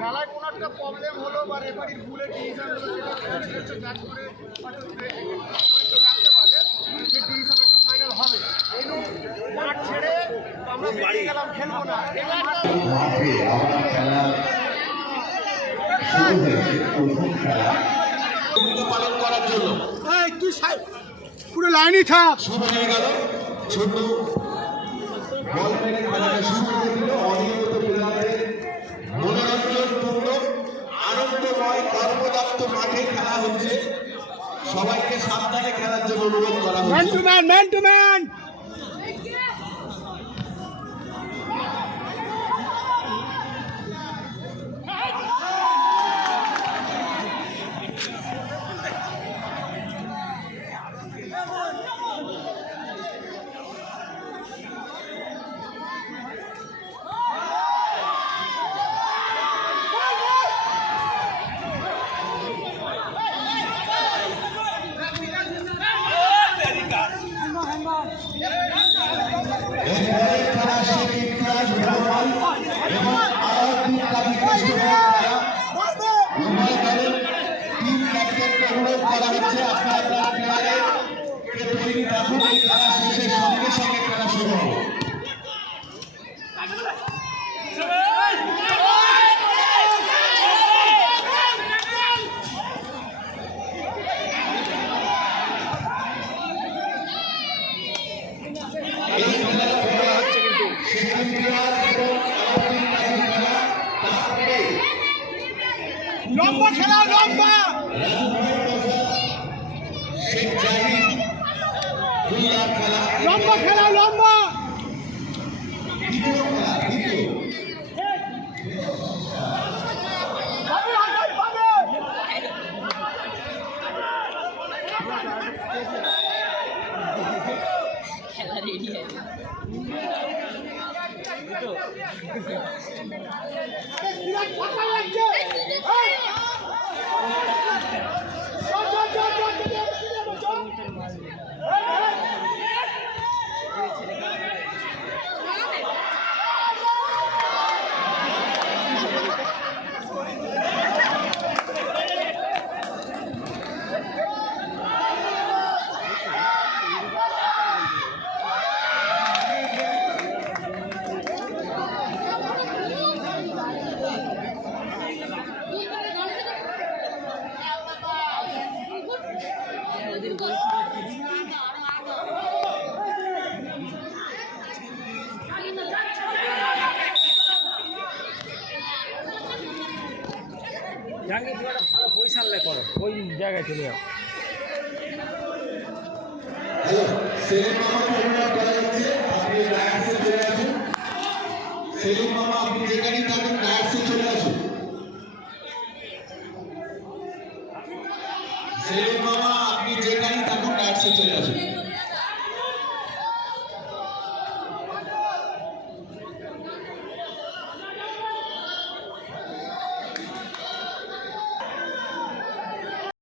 খেলায় কোনো একটা প্রবলেম হলো বা রেফারির ভুলের ডিসিশন হলো সেটা জাজ করে রাখতে পারে, যে ডিসিশন একটা ফাইনাল হবে। এই মাঠ ছেড়ে আমরা বেরিয়ে গেলাম, খেলবো না। পালন করার জন্য তুই পুরো লাইনই থাক। শুরু হয়ে গেল, ছোট বল মেরে খেলাটা শুরু করে দিল। অনিয়মিত প্লেয়ারদের মনোরঞ্জনপূর্ণ আনন্দময় কর্মদত্ত মাঠে খেলা হচ্ছে। সবাইকে সাবধানে খেলার জন্য অনুরোধ করা হচ্ছে। Man to man, man to man. সঙ্গে সঙ্গে খেলা শুরু হবে। লম্বা খেলা, লম্বা লম্বা খেলা, লম্বা। খেলা রেডি আছে। ভালো পয়সা করো, ওই জায়গায় চলে যাও। হ্যালো, সেলিম মামাকে অনুরোধ করা যাচ্ছে আপনি ডায়াসে চলে আসুন। সেলিম মামা, আপনি যেখানেই থাকেন ডায়াসে চলে আসুন। সেলিম মামা, আপনি যেখানেই থাকুন ডায়াসে চলে আসুন।